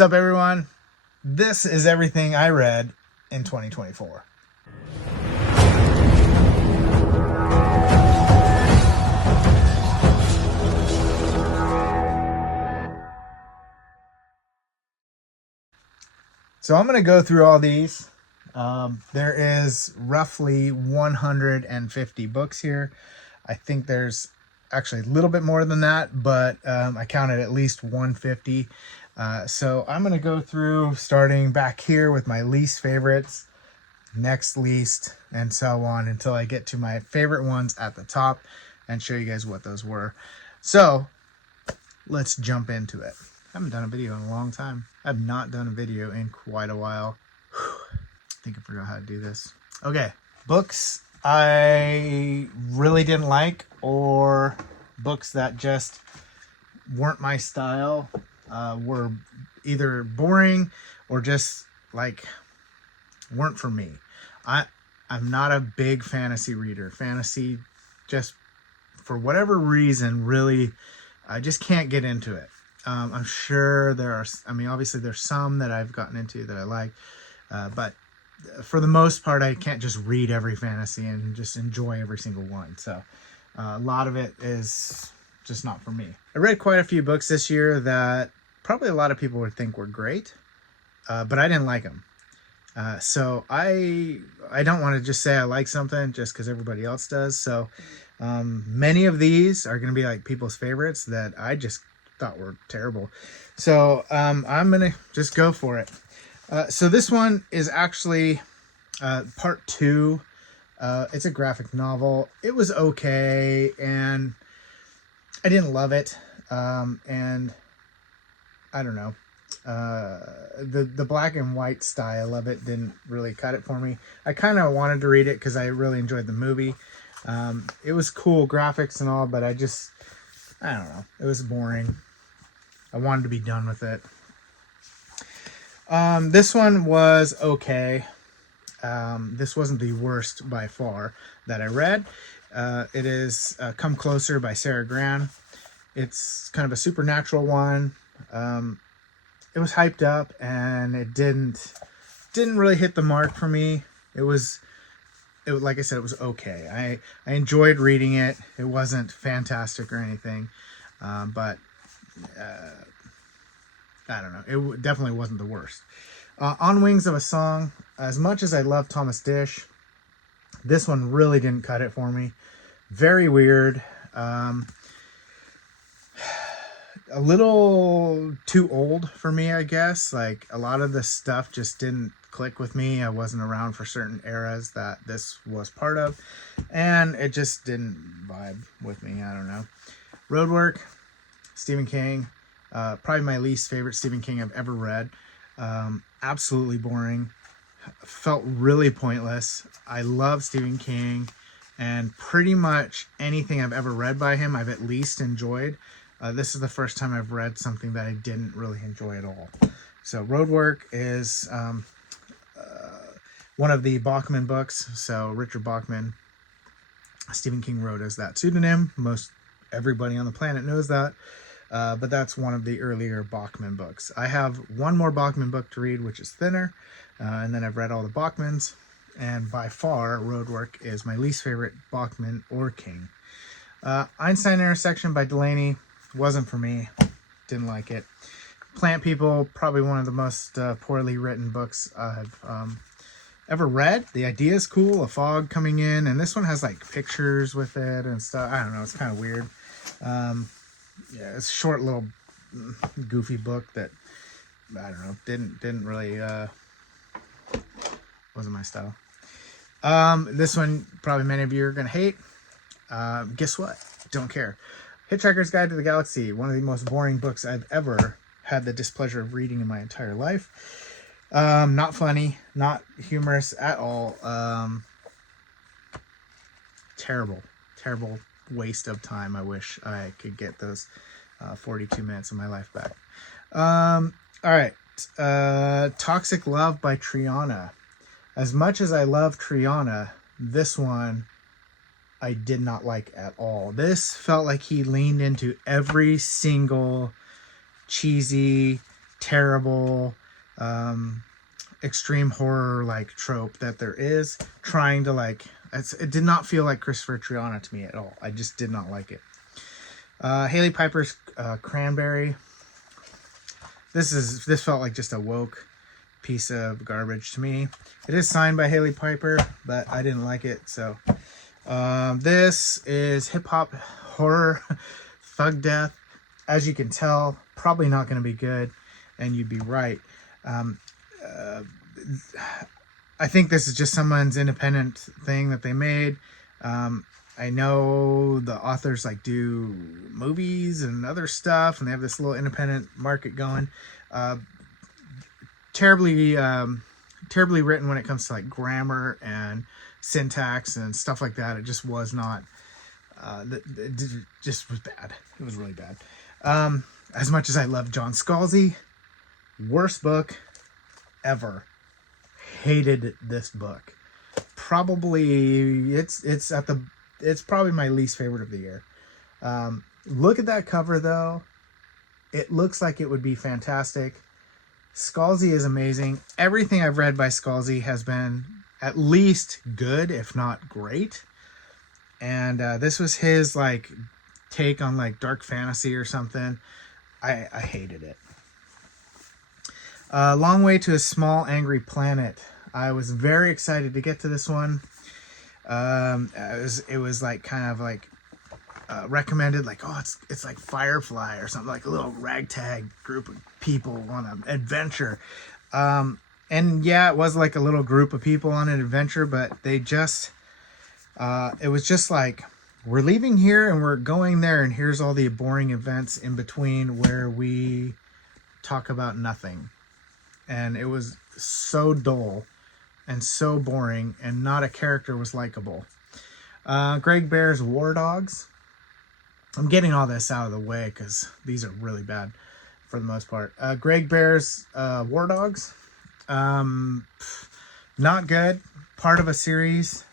What's up, everyone? This is everything I read in 2024. So I'm going to go through all these. There is roughly 150 books here. I think there's actually a little bit more than that, but I counted at least 150. So I'm going to go through starting back here with my least favorites, next least, and so on until I get to my favorite ones at the top and show you guys what those were. So let's jump into it. I haven't done a video in a long time. I've not done a video in quite a while. I think I forgot how to do this. Okay, books I really didn't like, or books that just weren't my style, were either boring or just like weren't for me. I'm not a big fantasy reader. Fantasy, just for whatever reason, really, I just can't get into it. I'm sure there are, obviously there's some that I've gotten into that I like, but for the most part, I can't just read every fantasy and just enjoy every single one. So a lot of it is just not for me. I read quite a few books this year that probably a lot of people would think were great, but I didn't like them. So I don't want to just say I like something just because everybody else does. So many of these are going to be like people's favorites that I just thought were terrible. So I'm going to just go for it. So this one is actually part 2. It's a graphic novel. It was okay, and I didn't love it. And I don't know. The black and white style of it didn't really cut it for me. I kind of wanted to read it because I really enjoyed the movie. It was cool graphics and all, but I don't know. It was boring. I wanted to be done with it. This one was okay. This wasn't the worst by far that I read. It is Come Closer by Sarah Gran. It's kind of a supernatural one. It was hyped up, and it didn't really hit the mark for me. It like I said, it was okay. I enjoyed reading it. It wasn't fantastic or anything, but I don't know. It definitely wasn't the worst. On Wings of a Song, as much as I love Thomas Dish, this one really didn't cut it for me. Very weird. A little too old for me, I guess. Like, a lot of the stuff just didn't click with me. I wasn't around for certain eras that this was part of, and it just didn't vibe with me. I don't know. Roadwork, Stephen King. Probably my least favorite Stephen King I've ever read. Absolutely boring. Felt really pointless. I love Stephen King, and pretty much anything I've ever read by him I've at least enjoyed. This is the first time I've read something that I didn't really enjoy at all. So Roadwork is one of the Bachman books. So Richard Bachman, Stephen King wrote as that pseudonym. Most everybody on the planet knows that. But that's one of the earlier Bachman books. I have one more Bachman book to read, which is Thinner. And then I've read all the Bachmans. And by far, Roadwork is my least favorite Bachman or King. Einstein Intersection by Delaney wasn't for me. Didn't like it. Plant People, probably one of the most poorly written books I've ever read. The idea is cool, a fog coming in. And this one has like pictures with it and stuff. I don't know, it's kind of weird. Yeah, it's a short little goofy book that I don't know, didn't really wasn't my style. This one probably many of you are gonna hate. Guess what? Don't care. Hitchhiker's Guide to the Galaxy, one of the most boring books I've ever had the displeasure of reading in my entire life. Not funny, not humorous at all. Terrible waste of time. I wish I could get those 42 minutes of my life back. All right. Toxic Love by Triana. As much as I love Triana, this one I did not like at all. This felt like he leaned into every single cheesy terrible extreme horror like trope that there is, trying to like, it did not feel like Christopher Triana to me at all. I just did not like it. Haley Piper's Cranberry. This felt like just a woke piece of garbage to me. It is signed by Haley Piper, but I didn't like it. So this is hip hop horror thug death. As you can tell, probably not going to be good, and you'd be right. I think this is just someone's independent thing that they made. I know the authors like do movies and other stuff, and they have this little independent market going. Terribly written when it comes to like grammar and syntax and stuff like that. It just was not. It just was bad. It was really bad. As much as I love John Scalzi, worst book ever. Hated this book. Probably it's probably my least favorite of the year. Look at that cover though. It looks like it would be fantastic. Scalzi is amazing. Everything I've read by Scalzi has been at least good, if not great. And this was his like take on like dark fantasy or something. I hated it. Long Way to a Small Angry Planet. I was very excited to get to this one. It was like kind of like recommended, like, oh, it's like Firefly or something, like a little ragtag group of people on an adventure. And yeah, it was like a little group of people on an adventure, but they just it was just like, we're leaving here and we're going there, and here's all the boring events in between where we talk about nothing. And it was so dull and so boring, and not a character was likable. Greg Bear's War Dogs. I'm getting all this out of the way because these are really bad for the most part. Greg Bear's War Dogs. Not good. Part of a series.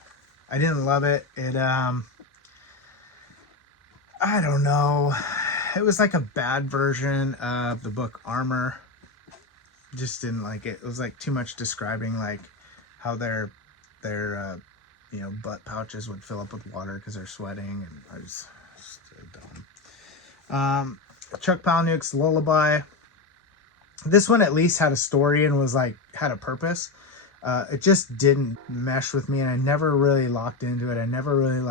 I didn't love it. I don't know. It was like a bad version of the book Armor. Just didn't like it. It was like too much describing like how their butt pouches would fill up with water because they're sweating, and I was just dumb. Chuck Palahniuk's Lullaby. This one at least had a story and was like had a purpose. It just didn't mesh with me, and I never really locked into it. I never really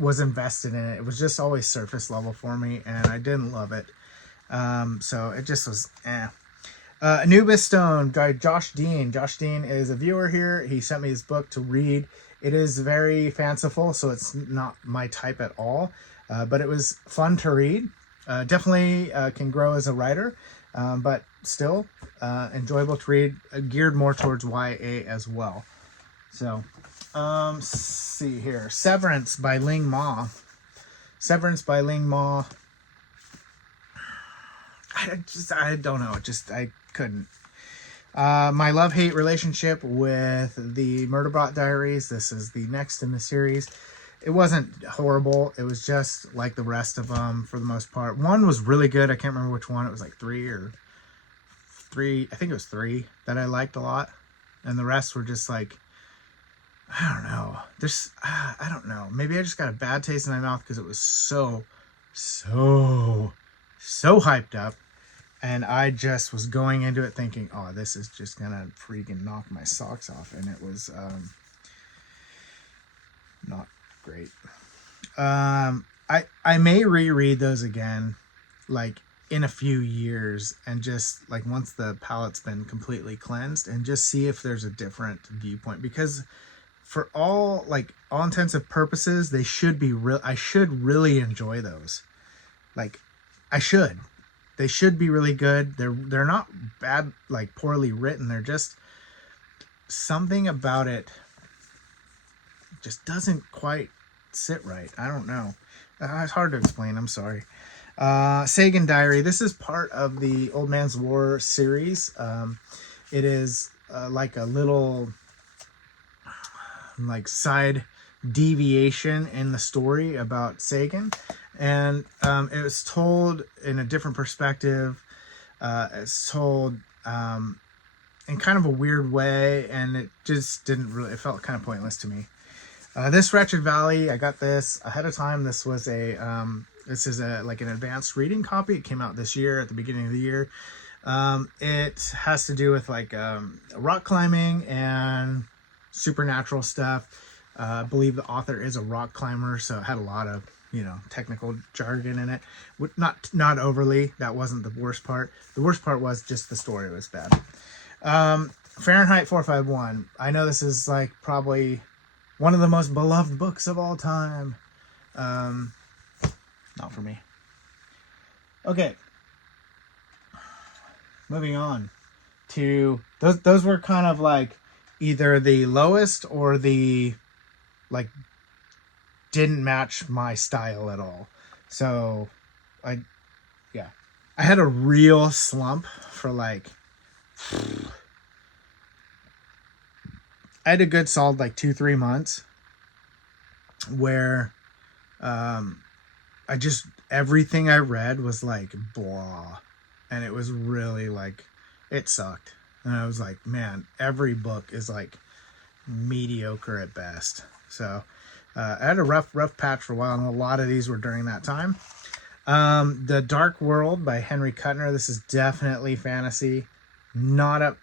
was invested in it. It was just always surface level for me, and I didn't love it. So it just was Anubis Stone by Josh Dean. Josh Dean is a viewer here. He sent me his book to read. It is very fanciful, so it's not my type at all, but it was fun to read. Definitely can grow as a writer, but still enjoyable to read, geared more towards YA as well. So see here. Severance by Ling Ma. I don't know. I couldn't. My love-hate relationship with the Murderbot Diaries. This is the next in the series. It wasn't horrible. It was just like the rest of them for the most part. One was really good. I can't remember which one. It was like three. I think it was three that I liked a lot. And the rest were just like, I don't know. I don't know. Maybe I just got a bad taste in my mouth because it was so hyped up. And I just was going into it thinking, oh, this is just going to freaking knock my socks off. And it was not great. I may reread those again, like in a few years, and just like once the palate's been completely cleansed, and just see if there's a different viewpoint. Because for all intents and purposes, they should be real. I should really enjoy those. They should be really good. They're not bad, like poorly written. They're just something about it just doesn't quite sit right. I don't know. It's hard to explain. I'm sorry. Sagan Diary. This is part of the Old Man's War series. It is like a little side deviation in the story about Sagan. And it was told in a different perspective. It's told in kind of a weird way, and it just didn't really, it felt kind of pointless to me. This Wretched Valley, I got this ahead of time. This was this is like an advanced reading copy. It came out this year at the beginning of the year. It has to do with like rock climbing and supernatural stuff. I believe the author is a rock climber, so it had a lot of, you know, technical jargon in it. Not overly. That wasn't the worst part. The worst part was just the story was bad. Fahrenheit 451. I know this is like probably one of the most beloved books of all time. Not for me. Okay. Moving on to those were kind of like either the lowest or the like didn't match my style at all. So I had a real slump for like I had a good solid like 2-3 months where I just everything I read was like blah, and it was really like it sucked. And I was like, man, every book is like mediocre at best. So I had a rough patch for a while, and a lot of these were during that time. The Dark World by Henry Kuttner. This is definitely fantasy. Not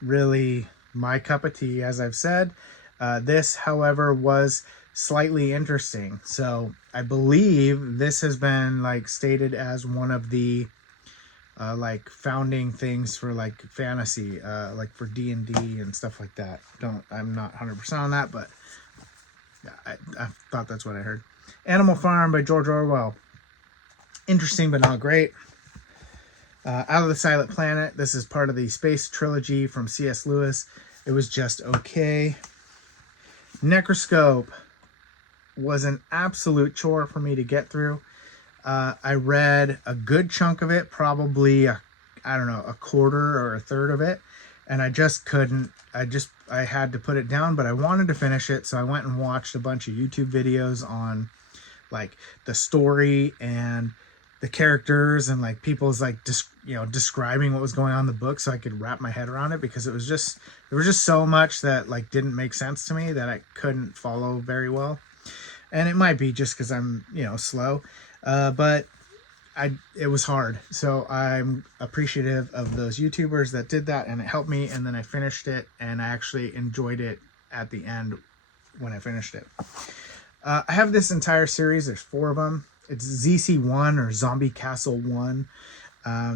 really my cup of tea, as I've said. This, however, was slightly interesting. So I believe this has been like stated as one of the like founding things for like fantasy, like for D&D and stuff like that. I'm not 100% on that, but I thought that's what I heard. Animal Farm by George Orwell. Interesting, but not great. Out of the Silent Planet. This is part of the Space Trilogy from C.S. Lewis. It was just okay. Necroscope was an absolute chore for me to get through. I read a good chunk of it, probably a quarter or a third of it, and I just couldn't. I had to put it down, but I wanted to finish it, so I went and watched a bunch of YouTube videos on like the story and the characters and like people's like describing what was going on in the book, so I could wrap my head around it, because there was just so much that like didn't make sense to me that I couldn't follow very well. And it might be just because I'm slow, but it was hard. So I'm appreciative of those YouTubers that did that, and it helped me. And then I finished it, and I actually enjoyed it at the end when I finished it. I have this entire series. There's 4 of them. It's ZC1 or Zombie Castle 1.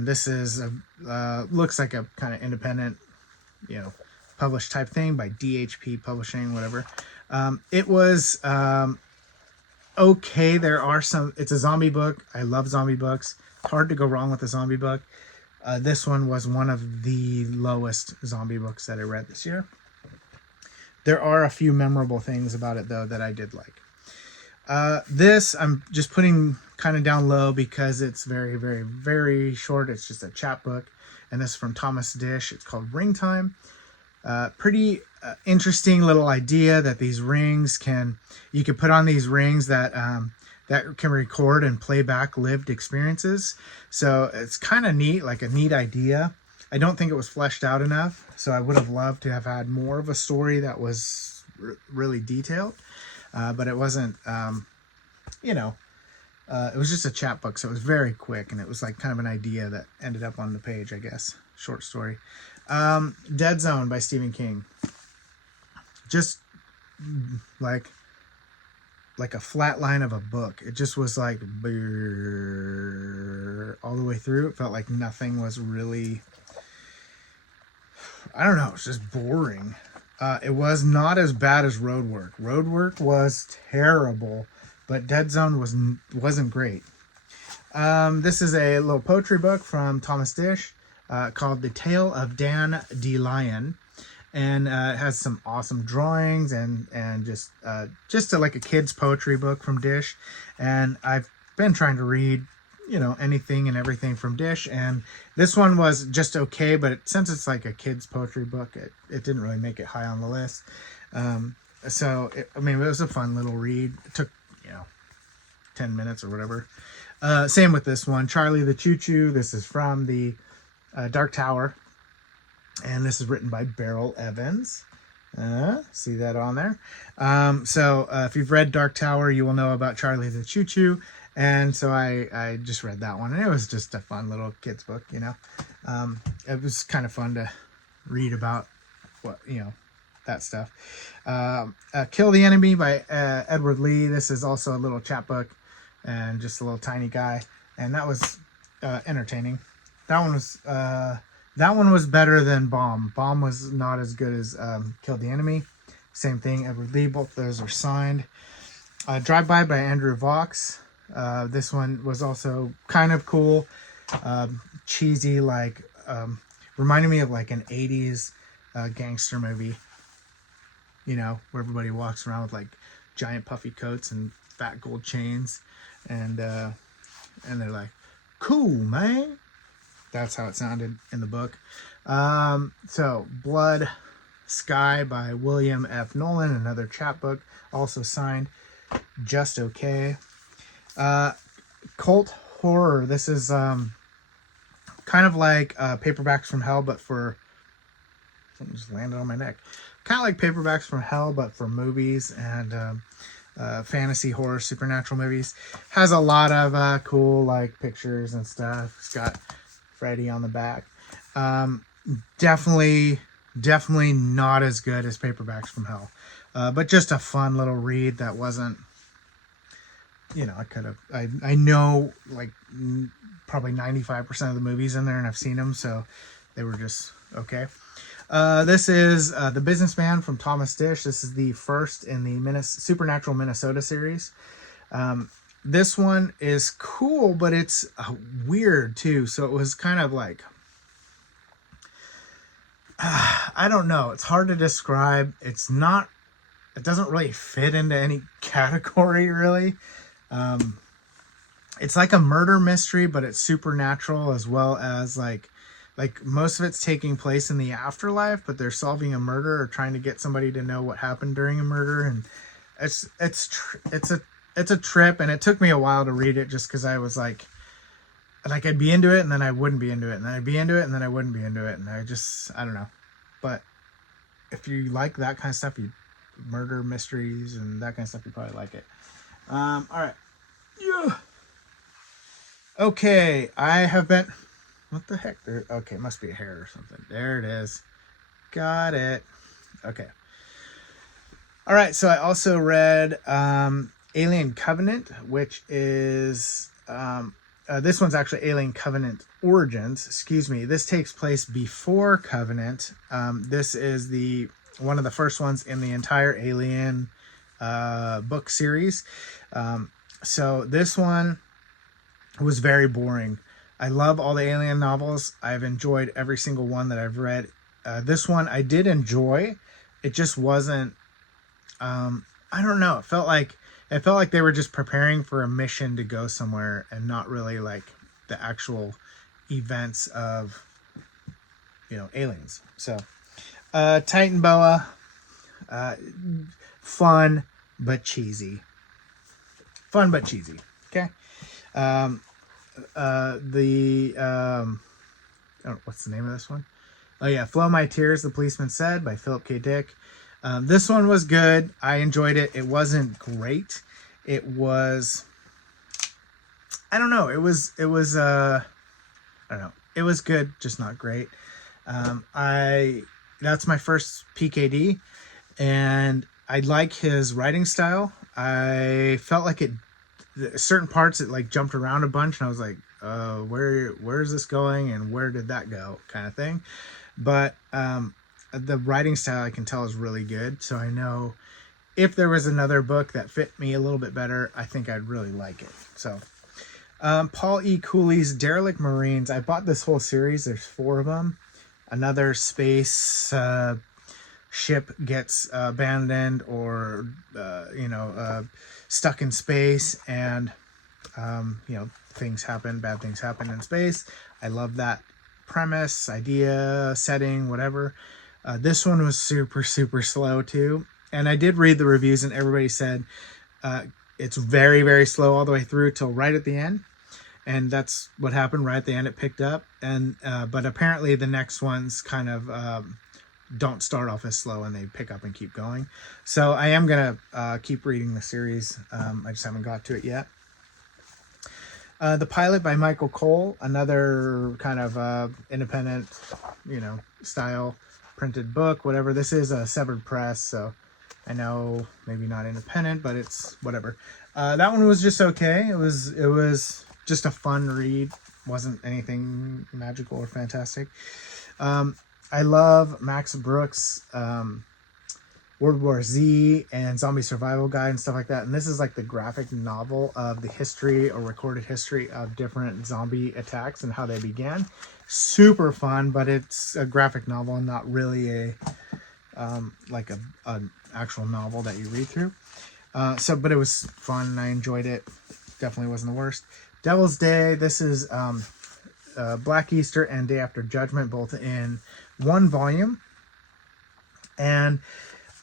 This is looks like a kind of independent, published type thing by DHP Publishing, whatever. It was okay. It's a zombie book. I love zombie books. It's hard to go wrong with a zombie book. This one was one of the lowest zombie books that I read this year. There are a few memorable things about it, though, that I did like. This I'm just putting kind of down low because it's very, very, very short. It's just a chat book, and this is from Thomas Dish. It's called Ring Time. Pretty interesting little idea that these rings you can put on these rings that can record and play back lived experiences. So it's kind of neat, like a neat idea. I don't think it was fleshed out enough, so I would have loved to have had more of a story that was really detailed. But it wasn't, it was just a chat book, so it was very quick, and it was like kind of an idea that ended up on the page, I guess. Short story. Dead Zone by Stephen King. Just like a flat line of a book. It just was like all the way through. It felt like nothing was really, I don't know, it was just boring. It was not as bad as Roadwork. Roadwork was terrible, but Dead Zone wasn't great. This is a little poetry book from Thomas Dish called The Tale of Dan DeLion, and it has some awesome drawings and just like a kid's poetry book from Dish. And I've been trying to read anything and everything from Dish, and this one was just okay, but since it's like a kid's poetry book, it didn't really make it high on the list. It was a fun little read. It took 10 minutes or whatever. Same with this one, Charlie the Choo Choo. This is from the Dark Tower, and this is written by Beryl Evans. See that on there. So if you've read Dark Tower, you will know about Charlie the Choo Choo. And so I just read that one, and it was just a fun little kid's book, you know. It was kind of fun to read about what, you know, that stuff. Kill the Enemy by Edward Lee. This is also a little chapbook and just a little tiny guy, and that was entertaining. That one was better than Bomb. Bomb was not as good as Kill the Enemy. Same thing, Edward Lee. Both of those are signed. Drive-By by Andrew Vaux. This one was also kind of cool, cheesy, like reminded me of like an 80s gangster movie, you know, where everybody walks around with like giant puffy coats and fat gold chains, and they're like, cool, man. That's how it sounded in the book. So Blood Sky by William F. Nolan, another chapbook, also signed. Just Okay. Cult Horror. This is kind of like Paperbacks from Hell, but for something just landed on my neck. Kind of like Paperbacks from Hell, but for movies and fantasy, horror, supernatural movies. Has a lot of cool like pictures and stuff. It's got Freddy on the back. Definitely not as good as Paperbacks from Hell, but just a fun little read that wasn't, you know, I know like probably 95% of the movies in there, and I've seen them, so they were just okay. This is The Businessman from Thomas Dish. This is the first in the Supernatural Minnesota series. This one is cool, but it's weird too. So it was kind of like, I don't know. It's hard to describe. It doesn't really fit into any category really. It's like a murder mystery, but it's supernatural, as well as like most of it's taking place in the afterlife, but they're solving a murder or trying to get somebody to know what happened during a murder. And it's a trip, and it took me a while to read it just because I was like I'd be into it and then I wouldn't be into it, and then I'd be into it and then I wouldn't be into it, and I don't know. But if you like that kind of stuff, murder mysteries and that kind of stuff, you probably like it. All right. Yeah. Okay, I have been... What the heck? Okay, it must be a hair or something. There it is. Got it. Okay. All right, so I also read Alien Covenant, which is... this one's actually Alien Covenant Origins. Excuse me. This takes place before Covenant. This is one of the first ones in the entire Alien book series. So this one was very boring. I love all the Alien novels. I've enjoyed every single one that I've read. This one I did enjoy. It just wasn't, I don't know. It felt like they were just preparing for a mission to go somewhere and not really like the actual events of, you know, aliens. So, Titan Boa, fun but cheesy. Okay. What's the name of this one? Oh yeah, Flow My Tears, The Policeman Said by Philip K. Dick. This one was good. I enjoyed it. It wasn't great. It was, I don't know. It was I don't know. It was good, just not great. That's my first PKD, and I like his writing style. I felt like certain parts it like jumped around a bunch, and I was like, where is this going and where did that go, kind of thing. But the writing style I can tell is really good, so I know if there was another book that fit me a little bit better, I think I'd really like it. So Paul E. Cooley's Derelict Marines. I bought this whole series. There's 4 of them. Another space ship gets abandoned or stuck in space, and bad things happen in space. I love that premise, idea, setting, whatever. This one was super, super slow too, and I did read the reviews, and everybody said it's very, very slow all the way through till right at the end. And that's what happened right at the end. It picked up. And but apparently the next ones kind of don't start off as slow, and they pick up and keep going. So I am going to keep reading the series. I just haven't got to it yet. The Pilot by Michael Cole, another kind of independent, style printed book, whatever. This is a Severed Press, so I know maybe not independent, but it's whatever. That one was just okay. It was just a fun read. Wasn't anything magical or fantastic. I love Max Brooks' World War Z and Zombie Survival Guide and stuff like that. And this is like the graphic novel of the history or recorded history of different zombie attacks and how they began. Super fun, but it's a graphic novel and not really like an actual novel that you read through. But it was fun. I enjoyed it. Definitely wasn't the worst. Devil's Day. This is Black Easter and Day After Judgment, both in one volume. And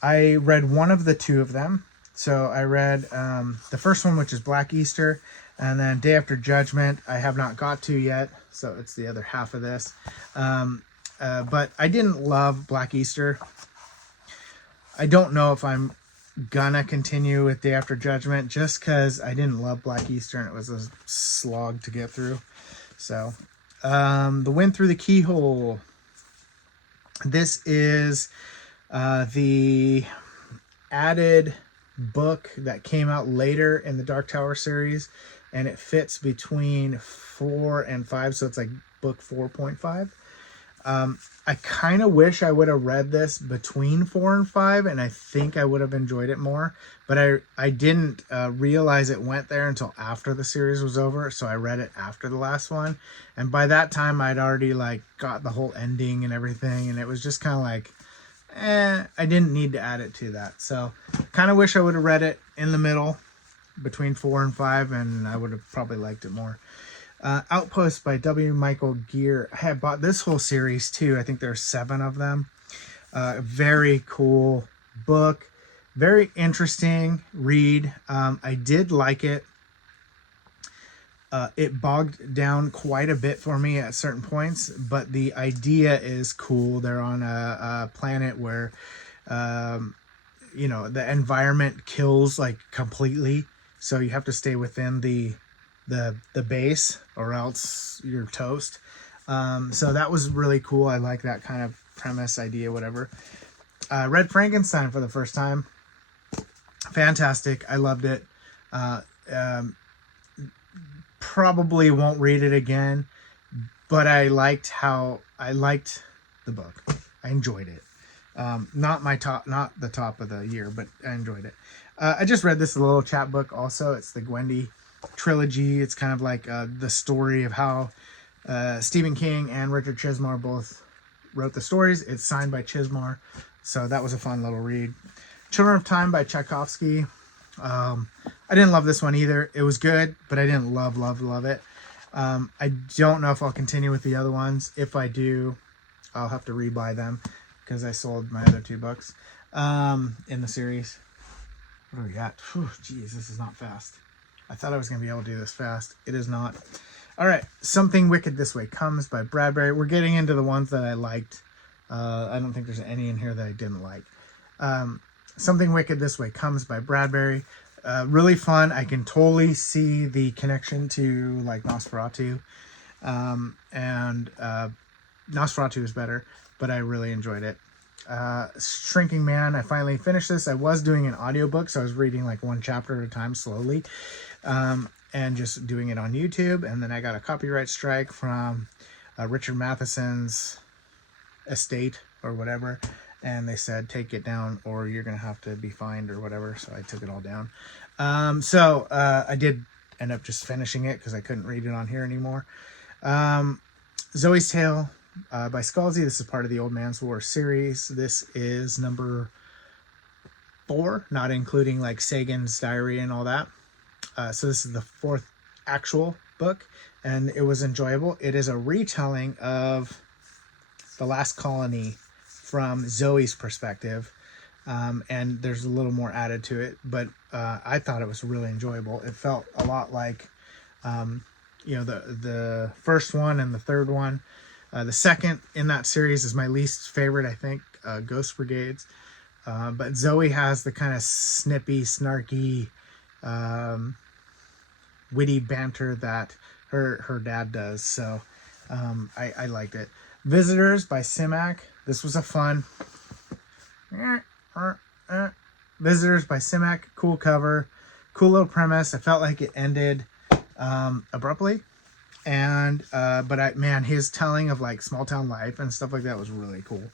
I read one of the two of them. So I read the first one, which is Black Easter, and then Day After Judgment I have not got to yet. So it's the other half of this. But I didn't love Black Easter. I don't know if I'm gonna continue with Day After Judgment just because I didn't love Black Easter and it was a slog to get through. So The Wind Through the Keyhole. This is the added book that came out later in the Dark Tower series, and it fits between 4 and 5, so it's like book 4.5. I kind of wish I would have read this between 4 and 5, and I think I would have enjoyed it more, but I didn't realize it went there until after the series was over, so I read it after the last one, and by that time I'd already like got the whole ending and everything, and it was just kind of like, I didn't need to add it to that. So kind of wish I would have read it in the middle between 4 and 5, and I would have probably liked it more. Outpost by W. Michael Gear. I had bought this whole series too. I think there's 7 of them. Very cool book. Very interesting read. I did like it. It bogged down quite a bit for me at certain points, but the idea is cool. They're on a planet where, the environment kills like completely. So you have to stay within the base or else you're toast. So that was really cool. I like that kind of premise, idea, whatever. Read Frankenstein for the first time. Fantastic. I loved it. Probably won't read it again, but I liked the book. I enjoyed it. Not the top of the year, but I enjoyed it. I just read this little chapbook also. It's the Gwendy trilogy. It's kind of like the story of how Stephen King and Richard Chizmar both wrote the stories. It's signed by Chizmar, so that was a fun little read. Children of Time by Tchaikovsky. I didn't love this one either. It was good, but I didn't love it. I don't know if I'll continue with the other ones. If I do, I'll have to rebuy them because I sold my other 2 books in the series. What are we at? Geez, this is not fast. I thought I was going to be able to do this fast. It is not. All right. Something Wicked This Way Comes by Bradbury. We're getting into the ones that I liked. I don't think there's any in here that I didn't like. Something Wicked This Way Comes by Bradbury. Really fun. I can totally see the connection to like Nosferatu. And Nosferatu is better, but I really enjoyed it. Shrinking Man. I finally finished this. I was doing an audiobook, so I was reading like 1 chapter at a time slowly. And just doing it on YouTube. And then I got a copyright strike from Richard Matheson's estate or whatever. And they said, take it down or you're going to have to be fined or whatever. So I took it all down. I did end up just finishing it because I couldn't read it on here anymore. Zoe's Tale by Scalzi. This is part of the Old Man's War series. This is number 4, not including like Sagan's diary and all that. So this is the 4th actual book, and it was enjoyable. It is a retelling of The Last Colony from Zoe's perspective. and there's a little more added to it, but I thought it was really enjoyable. It felt a lot like the first one and the third one. The second in that series is my least favorite, I think, Ghost Brigades. But Zoe has the kind of snippy, snarky, witty banter that her dad does. So I liked it. Visitors by Simak. This was a fun. Visitors by Simak. Cool cover. Cool little premise. I felt like it ended abruptly. And man, his telling of like small town life and stuff like that was really cool.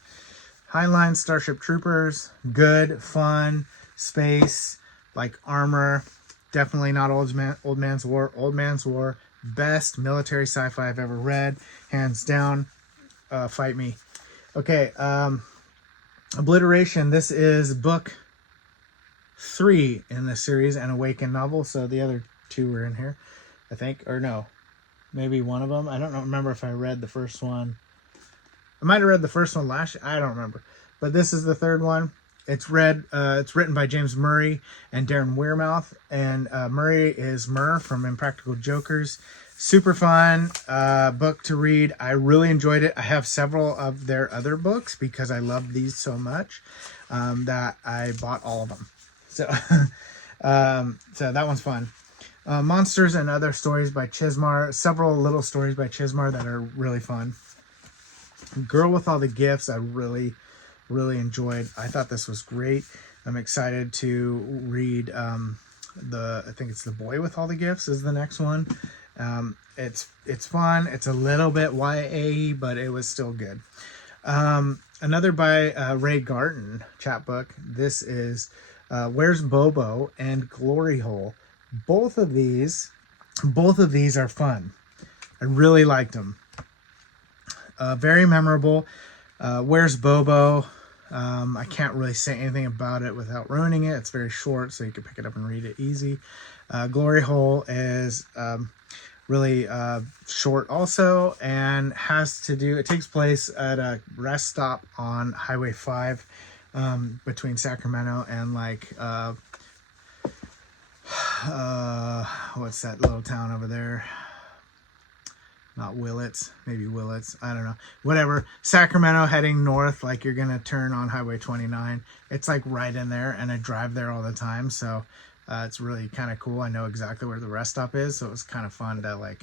Heinlein Starship Troopers, good, fun, space, like armor. Definitely not old man's war. Old man's war, best military sci-fi I've ever read, hands down. Fight me. Okay, Obliteration. This is book 3 in the series, an Awakened novel. So the other 2 were in here, I think, or no, maybe one of them. I don't remember if I read the first one. I might have read the first one last year. I don't remember. But this is the third one. It's written by James Murray and Darren Weirmouth. And Murray is Murr from Impractical Jokers. Super fun book to read. I really enjoyed it. I have several of their other books because I love these so much that I bought all of them. So, so that one's fun. Monsters and Other Stories by Chismar. Several little stories by Chismar that are really fun. Girl with All the Gifts, I really enjoyed. I thought this was great. I'm excited to read I think it's The Boy with All the Gifts is the next one. It's fun. It's a little bit YA, but it was still good. Another by Ray Garton chapbook. This is Where's Bobo and Glory Hole. Both of these are fun. I really liked them. Very memorable. Where's Bobo? I can't really say anything about it without ruining it. It's very short, so you can pick it up and read it easy. Glory Hole is really short also, and it takes place at a rest stop on Highway 5 between Sacramento and what's that little town over there? Not Willits, maybe Willits. I don't know. Whatever. Sacramento heading north, like you're going to turn on Highway 29. It's like right in there, and I drive there all the time. So it's really kind of cool. I know exactly where the rest stop is. So it was kind of fun to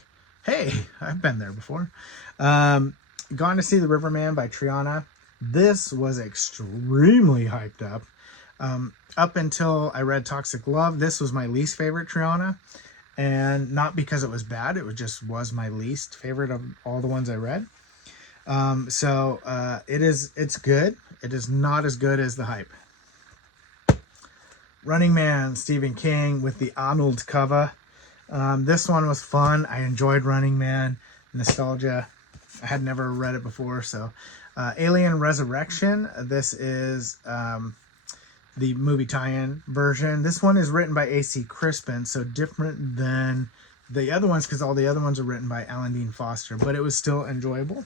hey, I've been there before. Gone to See the Riverman by Triana. This was extremely hyped up. Up until I read Toxic Love, this was my least favorite Triana. And not because it was bad, it was my least favorite of all the ones I read. It's good. It is not as good as the hype. Running Man, Stephen King with the Arnold cover. This one was fun. I enjoyed Running Man. Nostalgia. I had never read it before. So Alien Resurrection. This is the movie tie-in version. This one is written by A.C. Crispin, so different than the other ones because all the other ones are written by Alan Dean Foster, but it was still enjoyable.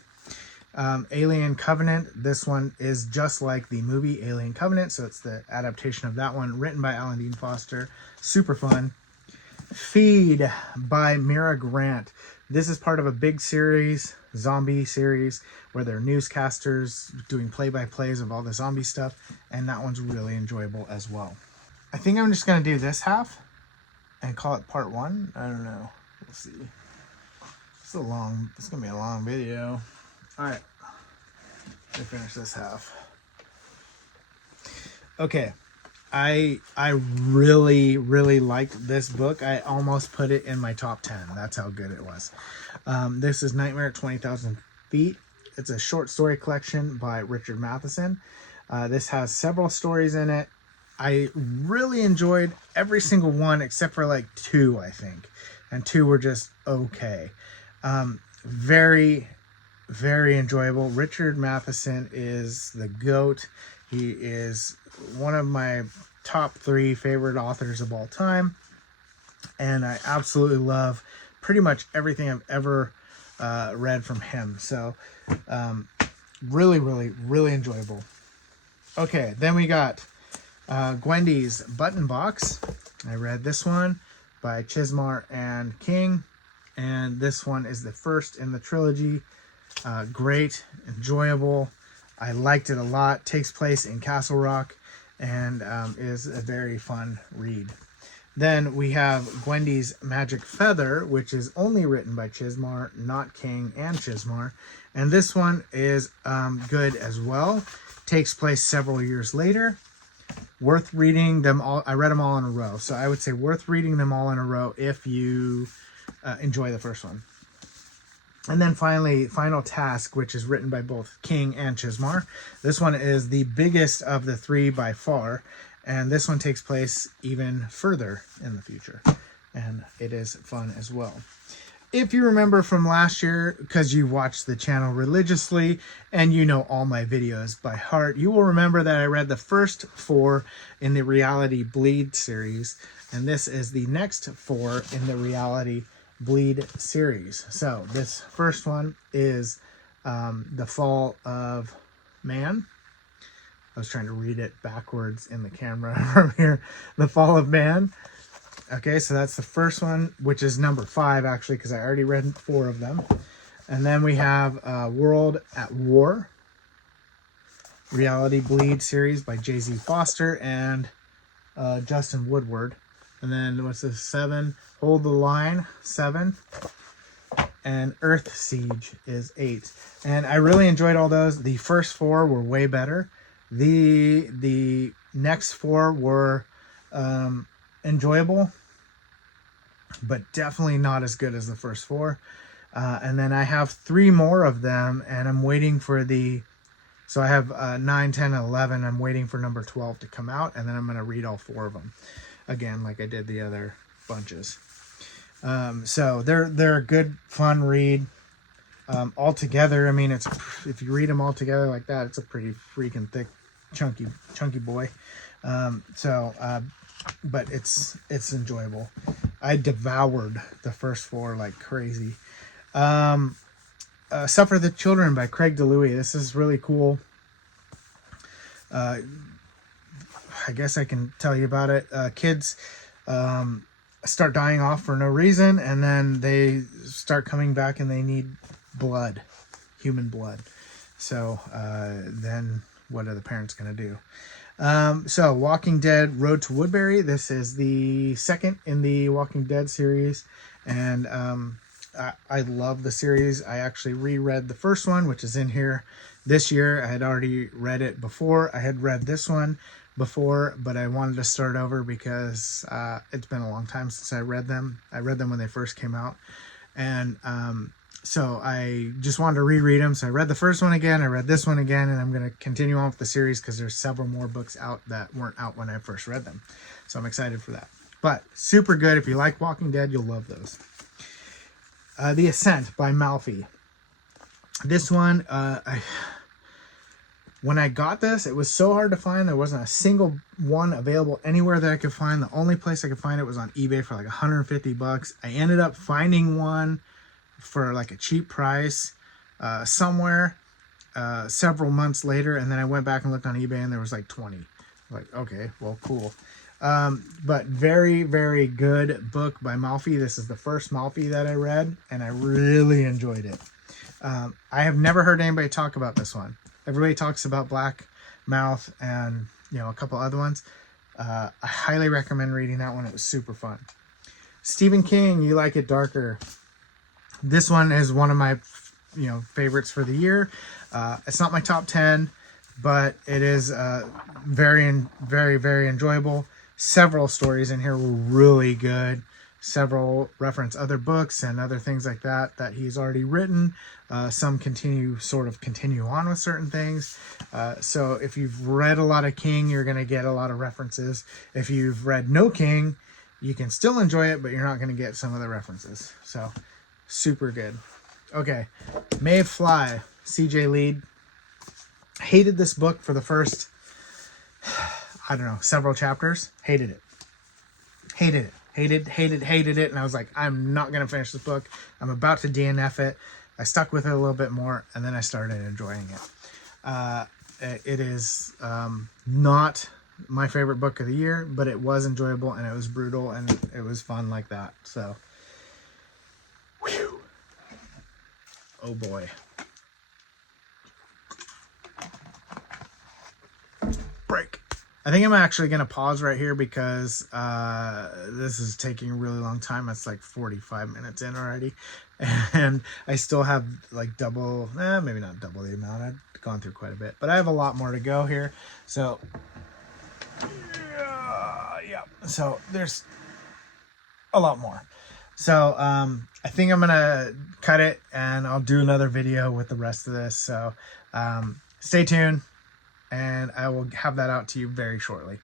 Alien Covenant. This one is just like the movie Alien Covenant, so it's the adaptation of that one, written by Alan Dean Foster. Super fun. Feed by Mira Grant. This is part of a big series, zombie series, where they're newscasters doing play-by-plays of all the zombie stuff, and that one's really enjoyable as well. I think I'm just going to do this half and call it part 1. I don't know. We'll see. It's going to be a long video. All right. Let me finish this half. Okay. I really liked this book. I almost put it in my top 10. That's how good it was. This is Nightmare at 20,000 Feet. It's a short story collection by Richard Matheson. This has several stories in it. I really enjoyed every single one except for 2, I think. And 2 were just okay. Very, very enjoyable. Richard Matheson is the GOAT. He is one of my top 3 favorite authors of all time. And I absolutely love pretty much everything I've ever read from him. So really enjoyable. Okay, then we got Gwendy's Button Box. I read this one by Chismar and King, and this one is the first in the trilogy. Great, enjoyable. I liked it a lot. Takes place in Castle Rock, and is a very fun read. Then we have Gwendy's Magic Feather, which is only written by Chismar, not King and Chismar. And this one is good as well. Takes place several years later. Worth reading them all. I read them all in a row. So I would say worth reading them all in a row if you enjoy the first one. And then finally, Final Task, which is written by both King and Chismar. This one is the biggest of the three by far. And this one takes place even further in the future. And it is fun as well. If you remember from last year, because you watched the channel religiously and you know all my videos by heart, you will remember that I read the first 4 in the Reality Bleed series. And this is the next 4 in the Reality Bleed series. So this first one is The Fall of Man. I was trying to read it backwards in the camera from here. The Fall of Man. Okay, so that's the first one, which is number 5, actually, because I already read 4 of them. And then we have World at War, Reality Bleed series by J.Z. Foster and Justin Woodward. And then what's this? 7, Hold the Line, 7. And Earth Siege is 8. And I really enjoyed all those. The first 4 were way better. The next 4 were enjoyable, but definitely not as good as the first 4. And then I have 3 more of them, and I'm waiting for so I have 9, 10, and 11. I'm waiting for number 12 to come out, and then I'm going to read all 4 of them again, like I did the other bunches. So they're a good, fun read. All together, I mean, if you read them all together like that, it's a pretty freaking thick, chunky boy. But it's enjoyable. I devoured the first 4 like crazy. Suffer the Children by Craig DeLuey. This is really cool. I guess I can tell you about it. Kids start dying off for no reason, and then they start coming back and they need blood, human blood. So then what are the parents going to do? So Walking Dead Road to Woodbury. This is the second in the Walking Dead series. And I love the series. I actually reread the first one, which is in here this year. I had already read it before. I had read this one before, but I wanted to start over because it's been a long time since I read them. I read them when they first came out. And so I just wanted to reread them. So I read the first one again. I read this one again, and I'm going to continue on with the series because there's several more books out that weren't out when I first read them. So I'm excited for that. But super good. If you like Walking Dead, you'll love those. The Ascent by Malfi. This one, when I got this, it was so hard to find. There wasn't a single one available anywhere that I could find. The only place I could find it was on eBay for like $150. I ended up finding one for like a cheap price somewhere several months later, and then I went back and looked on eBay and there was like 20. Like, okay, well, cool. But very, very good book by Malfi. This is the first Malfi that I read, and I really enjoyed it. I have never heard anybody talk about this one. Everybody talks about Black Mouth and a couple other ones. I highly recommend reading that one. It was super fun. Stephen King, You Like It Darker. This one is one of my favorites for the year. It's not my top 10, but it is very, very, very enjoyable. Several stories in here were really good. Several reference other books and other things like that he's already written. Some continue on with certain things. So if you've read a lot of King, you're going to get a lot of references. If you've read no King, you can still enjoy it, but you're not going to get some of the references. So super good. Okay, Maeve Fly, CJ Lead. Hated this book for the first, several chapters. Hated it. Hated it. And I was like, I'm not going to finish this book. I'm about to DNF it. I stuck with it a little bit more, and then I started enjoying it. It is not my favorite book of the year, but it was enjoyable and it was brutal and it was fun like that. So, whew. Oh boy. Break. I think I'm actually going to pause right here because this is taking a really long time. It's like 45 minutes in already. And I still have like double, maybe not double the amount. I've gone through quite a bit. But I have a lot more to go here. So, yeah. So there's a lot more. So I think I'm going to cut it and I'll do another video with the rest of this. So stay tuned. And I will have that out to you very shortly.